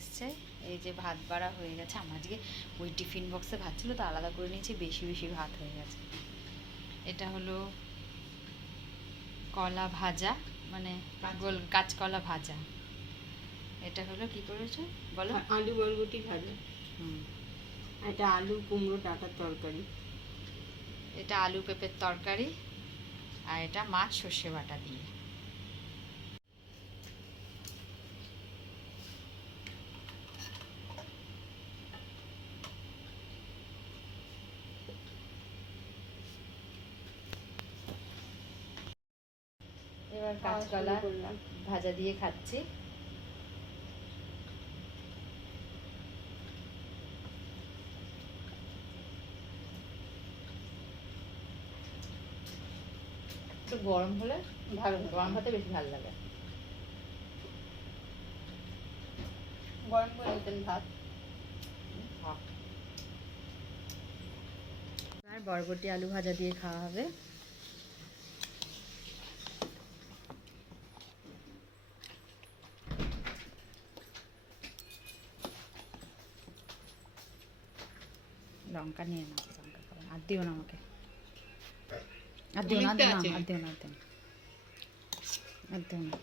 এসছে। এই যে ভাত বাড়া হয়ে গেছে। আমার আজকে ওই টিফিন বক্সে ভাত ছিল তো আলাদা করে নিয়েছি, বেশি বেশি ভাত হয়ে গেছে। এটা হলো কলা ভাজা, মানে গোল কাঁচকলা ভাজা। এটা হলো কি করেছো বলো? আলু বরবটি ভাজা। এটা আলু কুমড়ো ডাঁটার তরকারি। এটা আলু পেঁপের তরকারি, আর এটা মাছ সর্ষে বাটা দিয়ে। এবার কাঁচকলা ভাজা দিয়ে খাচ্ছি। একটু গরম হলে ভালো, গরম ভাতে বেশি ভালো লাগে। গরম করে দিতেন ভাত। আর বরবটি আলু ভাজা দিয়ে খাওয়া হবে। লঙ্কা নিয়ে নাও, লঙ্কা খাবেন। আর দিও না আমাকে, আর দিও না, আর দিও না, আর দিও না, আর দিও না, আর দিও না।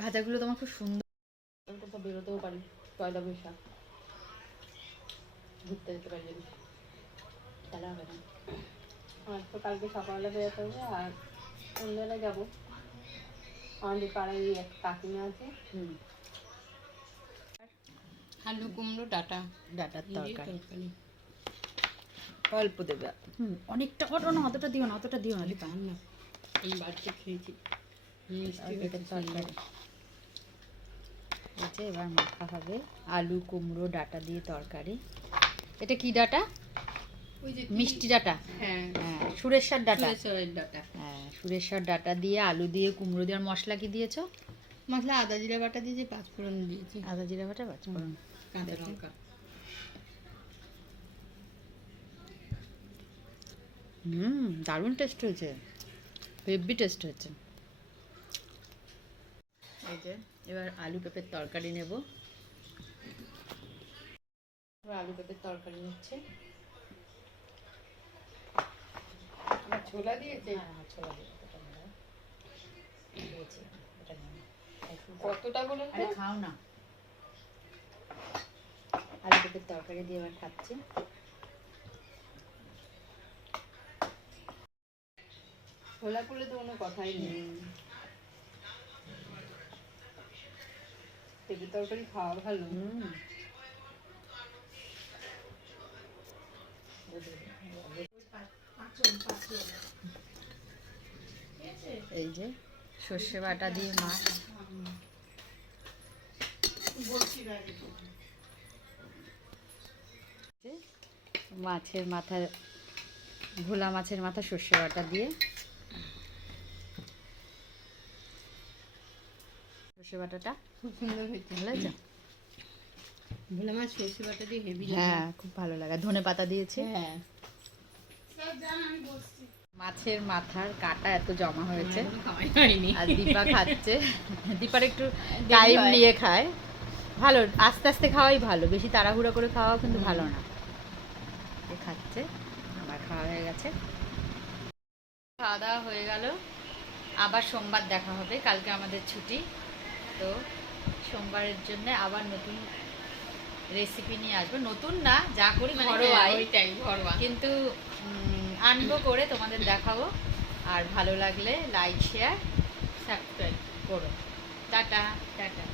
ভাজাগুলো তোমার খুব সুন্দর। কোথাও বেরোতেও পারি, পয়লা বৈশাখ ঘুরতে যেতে পারি যদি, তাহলে হবে না। আর তো কালকে সকালবেলা বেরোতে হবে, আর সন্ধ্যাবেলা যাবো। আমাদের পাড়ায় এক কাকিমা আছে। আলু কুমড়ো ডাটার তরকারি অল্প দেবে। অনেকটা, ওটা না, অতটা দিও না, অতটা দিও না। না, আমি বাড়িতে খেয়েছি তরকারি। এবার মাখা হবে আলু কুমড়ো ডাটা দিয়ে তরকারি। এটা কি ডাটা? মিষ্টি ডাটা। হ্যাঁ, সুরেশ্বর ডাটা। ডাটা। হ্যাঁ, সুরেশ্বর ডাটা দিয়ে আলু দিয়ে কুমড়ো দিয়ে। আর মশলা কি দিয়েছো? মশলা আদা জিরা বাটা দিয়েছি, পাঁচফোড়ন দিয়েছি। আদা জিরা বাটা, পাঁচফোড়ন, কাঁচা লঙ্কা। দারুণ টেস্ট হয়েছে, হেভি টেস্ট হয়েছে। এই যে এবার আলু পেঁপের তরকারি নেব। এবার আলু পেঁপের তরকারি নিচ্ছে। ছোলা দিয়েছে। হ্যাঁ, ছোলা দিয়েছি। কতটা বলে খাও না। আলু পেঁপের তরকারি দিয়ে এবার খাচ্ছি। ছোলা করলে তো কোনো কথাই নেই। পেঁপের তরকারি খাওয়া ভালো। এই যে সর্ষে বাটা দিয়ে মাছ, মাছের মাথা, ভোলা মাছের মাথা সর্ষে বাটা দিয়ে। সর্ষে বাটাটা খুব সুন্দর হয়েছে। ভালো হয়েছে। ভোলা মাছ সর্ষে বাটা দিয়ে হেভি। হ্যাঁ, খুব ভালো লাগে। ধনে পাতা দিয়েছে। হ্যাঁ, মাছের মাথার কাটা এত জমা হয়েছে, হয়নি। আর দীপা খাচ্ছে। দীপার একটু টাইম নিয়ে খায়, ভালো। আস্তে আস্তে খাওয়াই ভালো, বেশি তাড়াহুড়ো করে খাওয়াও কিন্তু ভালো না। খাচ্ছে, আমার খাওয়া হয়ে গেছে। খাওয়া দাওয়া হয়ে গেল। আবার সোমবার দেখা হবে, কালকে আমাদের ছুটি। তো সোমবারের জন্য আবার নতুন রেসিপি নিয়ে আসবো। নতুন না, যা করি ঘরোয়া, কিন্তু আনবো করে তোমাদের দেখাবো। আর ভালো লাগলে লাইক শেয়ার সাবস্ক্রাইব করো। Tata tata.